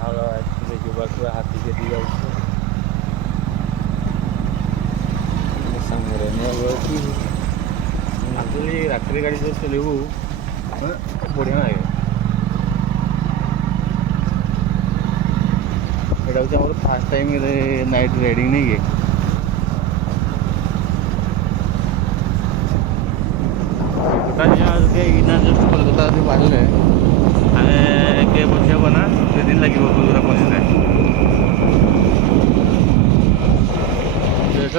ପାହାଡ଼ ଆସିଲେ ଯିବାକୁ ହାତୀ କେଟି ଯାଉଛି ସାଙ୍ଗରେ ନେବାକୁ ଆକ୍ଚୁଆଲି ରାତିରେ ଗାଡ଼ି ଯଦି ଚଲେଇବୁ ବଢ଼ିଆ ଲାଗେ। ଏଇଟା ହେଉଛି ଆମର ଫାର୍ଷ୍ଟ ଟାଇମ୍ ନାଇଟ୍ ରାଇଡ଼ିଂ ନେଇକି ଯଦି ଏଇନା ଜଷ୍ଟ କୋଲକାତା ଯଦି ବାହାରିଲେ ଆମେ କେ ବସି ହେବ ନା 2 ଦିନ ଲାଗିବ କୋଲକାତା ପହଞ୍ଚିଲେ। ଦେଖ